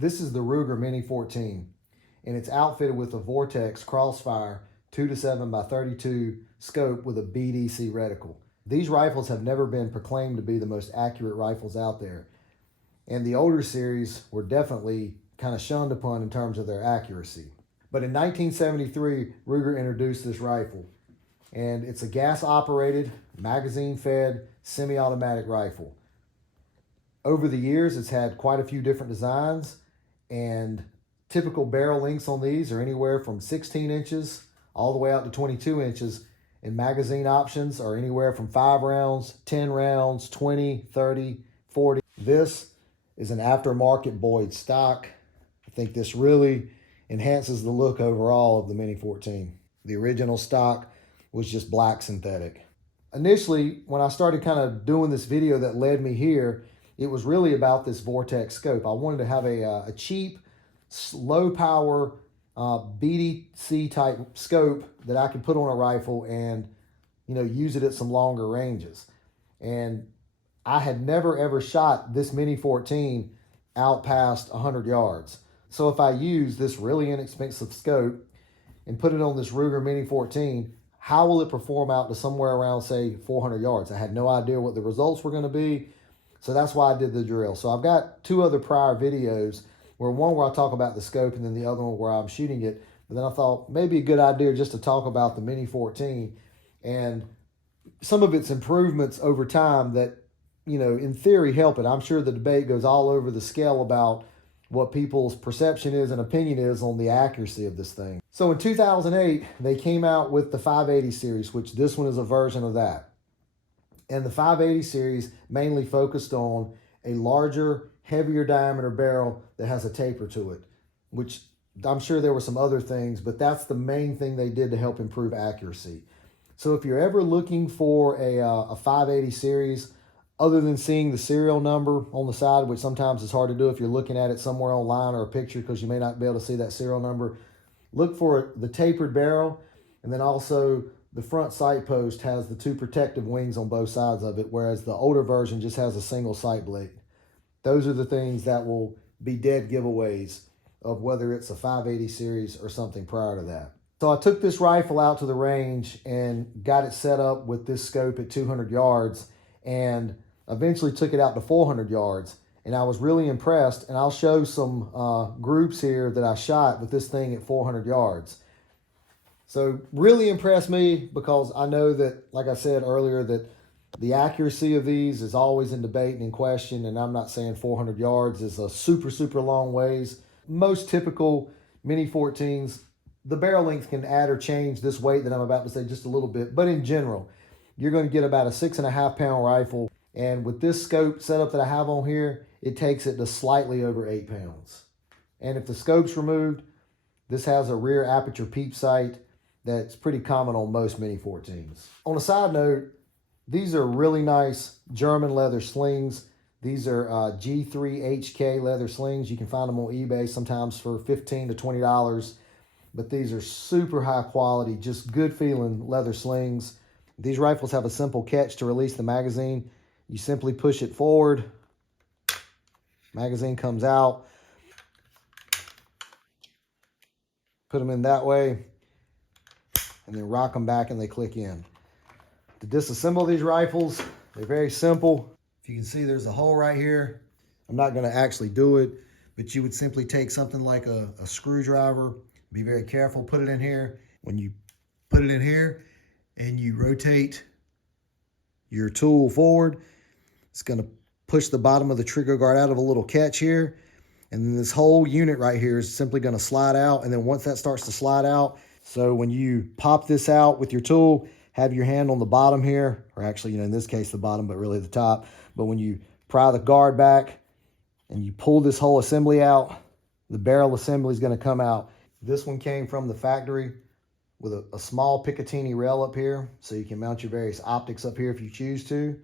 This is the Ruger Mini 14, and it's outfitted with a Vortex Crossfire 2-7 by 32 scope with a BDC reticle. These rifles have never been proclaimed to be the most accurate rifles out there, and the older series were definitely kind of shunned upon in terms of their accuracy. But in 1973, Ruger introduced this rifle, and it's a gas-operated, magazine-fed, semi-automatic rifle. Over the years, it's had quite a few different designs, and typical barrel lengths on these are anywhere from 16 inches all the way out to 22 inches, and magazine options are anywhere from 5 rounds, 10 rounds, 20, 30, 40. This is an aftermarket Boyd stock. I think this really enhances the look overall of the Mini 14. The original stock was just black synthetic. Initially, when I started kind of doing this video that led me here, it was really about this Vortex scope. I wanted to have a cheap, low power BDC type scope that I could put on a rifle and, you know, use it at some longer ranges. And I had never ever shot this Mini 14 out past 100 yards. So if I use this really inexpensive scope and put it on this Ruger Mini 14, how will it perform out to somewhere around, say, 400 yards? I had no idea what the results were going to be. So that's why I did the drill. So I've got 2 other prior videos, one where I talk about the scope and then the other one where I'm shooting it. But then I thought maybe a good idea just to talk about the Mini 14 and some of its improvements over time that, you know, in theory help it. I'm sure the debate goes all over the scale about what people's perception is and opinion is on the accuracy of this thing. So in 2008, they came out with the 580 series, which this one is a version of that. And the 580 series mainly focused on a larger, heavier diameter barrel that has a taper to it, which I'm sure there were some other things, but that's the main thing they did to help improve accuracy. So if you're ever looking for a 580 series, other than seeing the serial number on the side, which sometimes is hard to do if you're looking at it somewhere online or a picture because you may not be able to see that serial number, look for the tapered barrel, and then also the front sight post has the 2 protective wings on both sides of it, whereas the older version just has a single sight blade. Those are the things that will be dead giveaways of whether it's a 580 series or something prior to that. So I took this rifle out to the range and got it set up with this scope at 200 yards and eventually took it out to 400 yards. And I was really impressed, and I'll show some groups here that I shot with this thing at 400 yards. So really impressed me because I know that, like I said earlier, that the accuracy of these is always in debate and in question, and I'm not saying 400 yards is a super, super long ways. Most typical Mini 14s, the barrel length can add or change this weight that I'm about to say just a little bit, but in general, you're going to get about a 6.5 pound rifle, and with this scope setup that I have on here, it takes it to slightly over 8 pounds. And if the scope's removed, this has a rear aperture peep sight that's pretty common on most Mini 14s. On a side note, these are really nice German leather slings. These are G3HK leather slings. You can find them on eBay sometimes for $15 to $20. But these are super high quality, just good feeling leather slings. These rifles have a simple catch to release the magazine. You simply push it forward. Magazine comes out. Put them in that way. And then rock them back and they click in. To disassemble these rifles, they're very simple. If you can see, there's a hole right here. I'm not going to actually do it, but you would simply take something like a screwdriver, be very careful, put it in here. When you put it in here and you rotate your tool forward, it's going to push the bottom of the trigger guard out of a little catch here. And then this whole unit right here is simply going to slide out. And then once that starts to slide out, so when you pop this out with your tool, have your hand on the bottom here, or actually, you know, in this case, the bottom, but really the top. But when you pry the guard back and you pull this whole assembly out, the barrel assembly is going to come out. This one came from the factory with a small Picatinny rail up here, so you can mount your various optics up here if you choose to.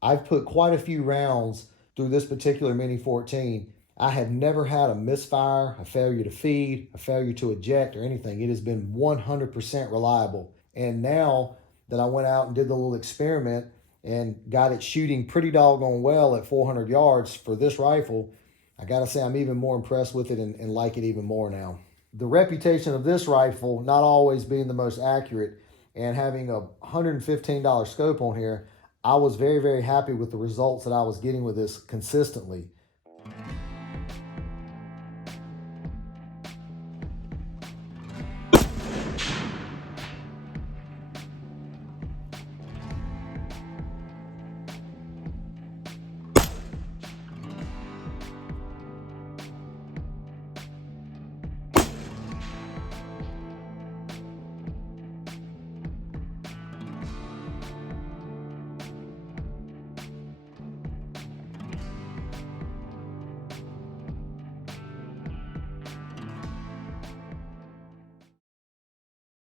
I've put quite a few rounds through this particular Mini 14. I have never had a misfire, a failure to feed, a failure to eject, or anything. It has been 100% reliable. And now that I went out and did the little experiment and got it shooting pretty doggone well at 400 yards for this rifle, I gotta say, I'm even more impressed with it and like it even more now. The reputation of this rifle not always being the most accurate and having a $115 scope on here, I was very, very happy with the results that I was getting with this consistently.